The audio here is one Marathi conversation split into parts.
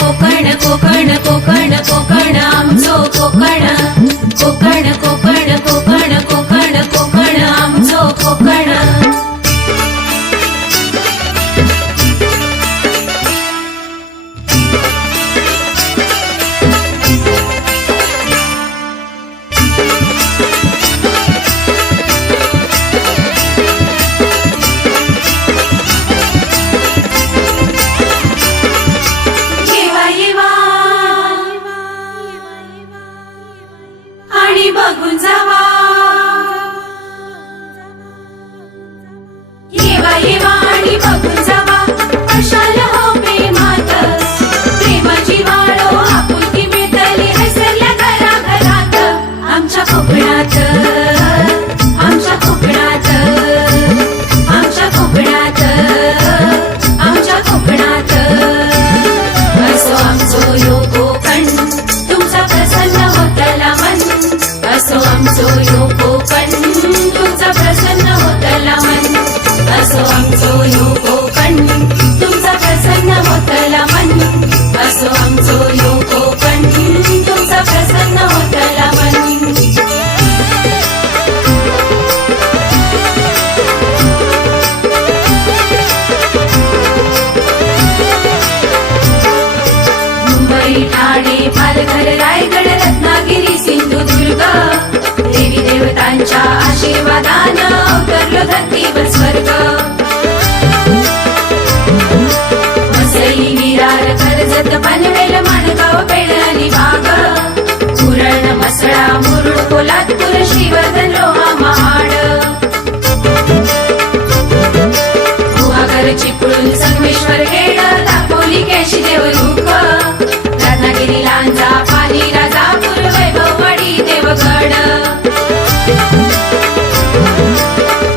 कोकण कोकण कोकण कोकण आमचो कोकण कोकण कोकण कोकण कोकण कोकण आमचो कोकण बघून जावा येवा येवा आणि बघून जावा अशाल हो प्रेमात प्रेमाची वाळो आपुलकी मिळतली हैसरल्या घराघरात आमच्या कोकणात आमच्या कोकणात आमच्या कोकणात आमच्या कोकणात असो आमचो यो कोकण तुमचा प्रसन्न होतला मन असो आमचो यो कोकण तुमचा प्रसन्न होतला मन असो आमचो यो कोकण तुमचा प्रसन्न होतला मन असो आमचो यो कोकण तुमचा प्रसन्न होतला मन मुंबई ठाणे पालघर रायगड रत्नागिरी सिंधुदुर्ग देवी देवतांच्या आशीर्वादानं अवतरलो धरतीवर स्वर्ग वसई विरार कर्जत पनवेल माणगाव पेण अलिबाग उरण मसळा मुरुड पोलादपूर श्रीवर्धन लोहा महाड गुहागर चिपळूण संगमेश्वर खेड दापोली केशी देवरुख रत्नागिरी लांजा पाली राजापूर वैभववाडी देवगड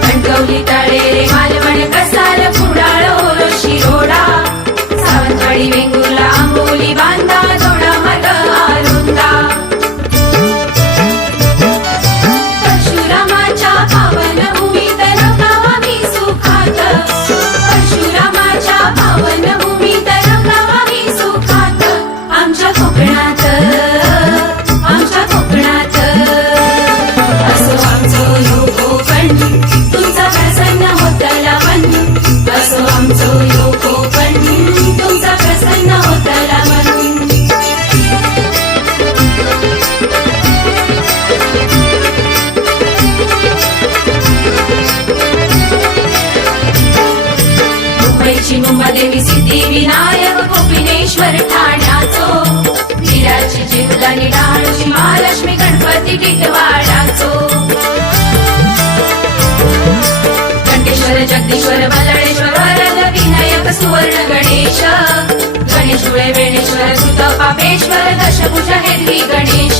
कणकवली तळेरे मालवण कसाल कुडाळ ओरो शिरोडा सावंतवाडी वेंगुर्ला आंबोली बांधा दोडा मार्ग आरुंदा परशुरामाच्या पावन भूमीत रमलावा मी सुखात परशुरामाच्या पावन भूमीत रमलावा मी सुखात आमच्या कोकणात आमच्या कोकणात असो आमचो यो कोकण तुमचा प्रसन्न होतला मन असो आमचो यो कोकण तुमचा प्रसन्न होतला मन मुंबईची मुंबादेवी सिद्धिविनायक गोपिनेश्वर ठाण्याचो वीराची जीवदानी डाळची महालक्ष्मी गणपती टिटवाळाचो कंटेश्वर जगदीश्वर बल्लाळेश्वर वरद विनायक सुवर्ण गणेश गणेश डोळे वेणेश्वर कृत पापेश्वर दशभुजा हेरवी गणेश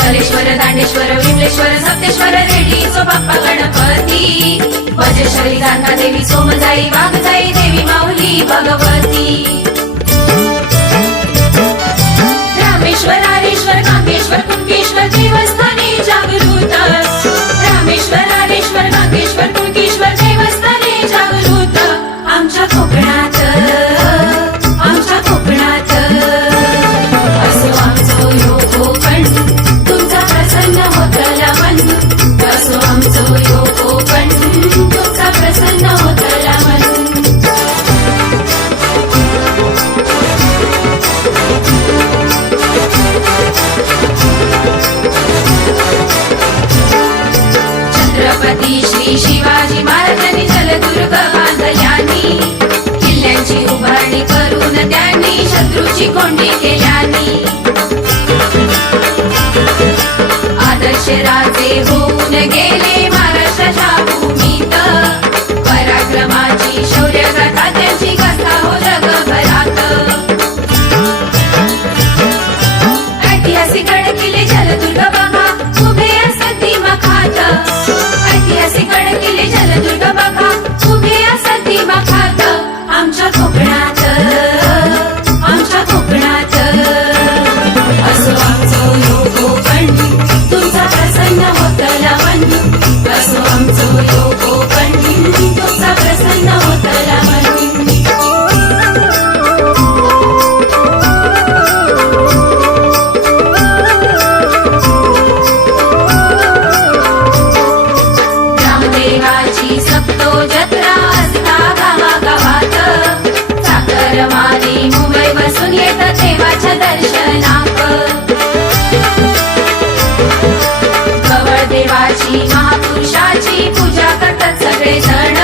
कलेश्वर दांडेश्वर विमलेश्वर सप्तेश्वर रेडीचो बाप्पा गणपती वजेश्वरी जांगा देवी सोमजाई वाघजाई देवी माऊली भगवती रामेश्वर आरेश्वर कांकेश्वर कुणकेश्वर देवस्थाने जागृत रामेश्वर आरेश्वर कांकेश्वर कुणकेश्वर देवस्थाने जागृत आमच्या कोकणात आमच्या कोकणात असो आमचो यो कोकण तुमचा प्रसन्न होतला मन असो आमचो यो कोकण तुमचा प्रसन्न होतला मन छत्रपती श्री शिवाजी महाराजांनी जलदुर्ग बांधल्यानी किल्ल्यांची उभारणी करून त्यांनी शत्रूची कोंडी केल्यानी आदर्श राजे होऊन गेले महाराष्ट्राच्या भूमीत पराक्रमाची शौर्य गाथा त्यांची गाथा हो जगभरात ऐतिहासिक गड किल्ले जलदुर्ग बघा उभे असत दिमाखात ऐतिहासिक गड किल्ले जलदुर्ग बघा उभे असत दिमाखात आमच्या कोकणात आमच्या कोकणात देवाची महापुरुषाची पूजा करतात सगळे जण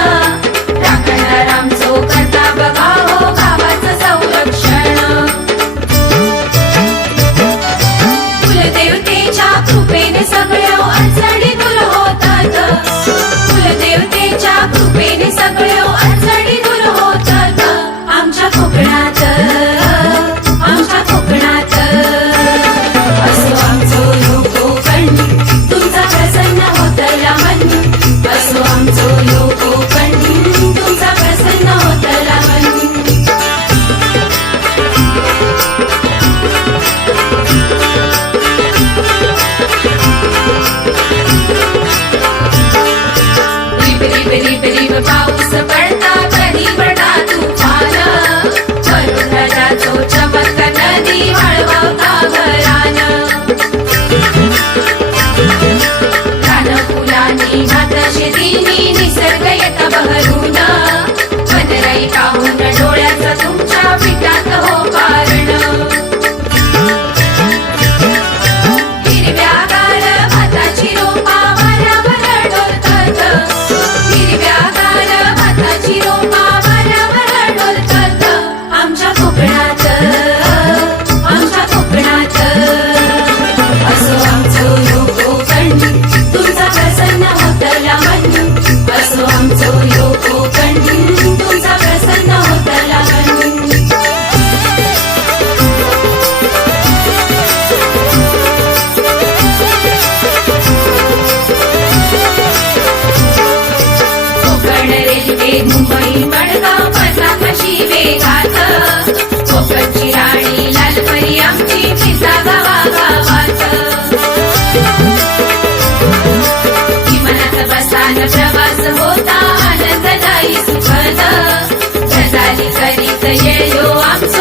राखणदार आमचो करता बघा हो गावाचं संरक्षण कुलदेवतेच्या कृपेने सगळ्या अडचणी दूर होतात कुलदेवतेच्या कृपेने सगळ्या अडचणी दूर होतात आमच्या कोकणात असो आमचो ह्यो कोकण तुमचा प्रसन्न होतला मन असो आमचो ह्यो कोकण तुमचा प्रसन्न होतला मन रिप रिप पाऊस पडता कधी पडता तुफान वरून नजाचो चमक नदी वाळवता घरान रान फुलांनी भात शेतीनी निसर्ग येता बहरून वनराई पाहून डोळ्याचं तुमच्या पिठात हो कारण हिरव्यागार भाताची रोपा वाऱ्यावर डोलतात हिरव्यागार भाताची रोपा वाऱ्यावर डोलतात आमच्या कोकणात असो आमचो ह्यो कोकण तुमचा प्रसन्न होतला मन असो आमचो ह्यो कोकण तुमचा प्रसन्न होतला मन कोकण रेल्वे मुंबई मडगाव पथकाशी वेगात कोकणची राणी लालपरी आमची फिजा गावागावात विमानात बसताना प्रवास होता आनंददायी सुखद जगाली करीत येयो आमचा